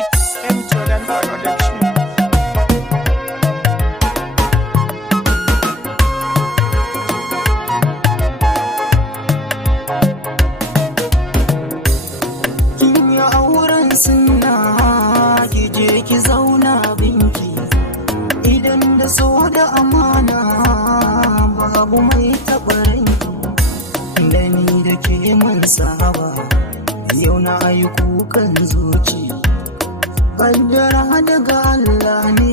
It's M. Jordan Production. Kin yi auren sunna ki je ki zauna binki, idan da so da amana babu mai taɓa ranki, da ni da ke mun saba yau na yi kukan zuci. Kaddara daga Allah ne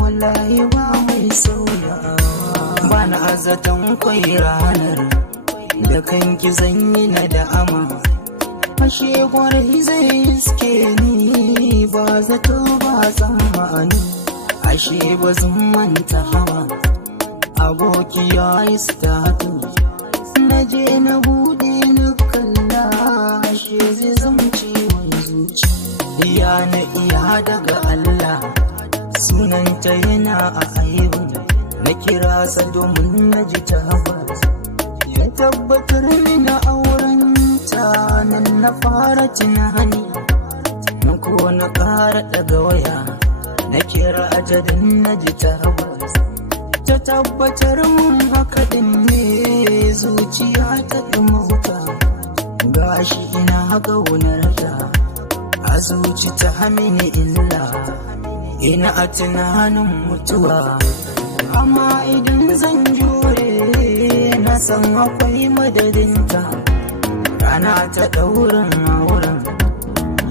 wallahi ba mai sauya, ba na azatan kwai ranar da kanki zanyi na da'ama. Ashe kwarai zai iske ni ba zato ba tsammani, ashe ba zan manta hawa aboki ya yi status. Na je na bude na kalla, ashe zai zama ciwon zuci. Iya na iya daga Allah, sunanta yana a aibu. Na kira sa domin na ji tabbas, ya tabbatar mini auren nan na fara tunani. Na ko na ƙara daga waya, na kira ajadin na ji tabbas, ta tabbatar mun haka din ne. Zuciya ta ɗumauta, gashi ina ƙaunar ta, a zuci ta mini illa, ina a tunanin mutuwa. Amma idan zan jure na san akwai madadinta. Rana ta ɗaurin auren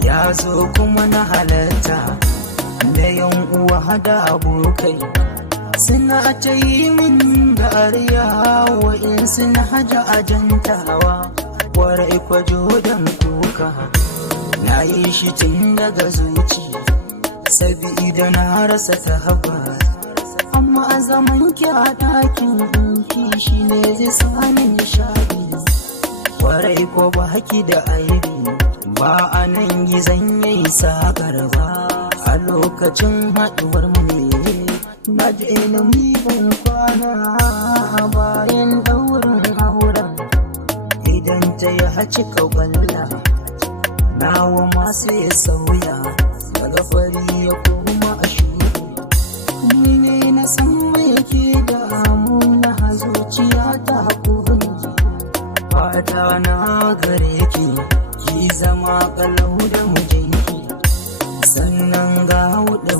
ya zo kuma na halarta, da yan uwa da abokai suna ta yi min dariya, wa'in suna haja ajantawa warai kwajo don kuka. Na yi shi tun daga zuci sabida na rasa tabbas, amma a zaman ki a ɗakin kishi ne zai sani nishaɗi. Kwarai ko ba haki da aibi, ba a nan gizon yayi sakar ba. A lokacin haɗuwar mu ne na je na ban kwana, bayan ɗaurin auren idan ta yi haci kawalla, nawa masu ya sauya daga fari ya koma a shuɗi. Ni ne na san mai ke damu na zuciya ta haƙuri. Fata na gare ki, ki zama kalau da mijinki, sannan ga wuɗa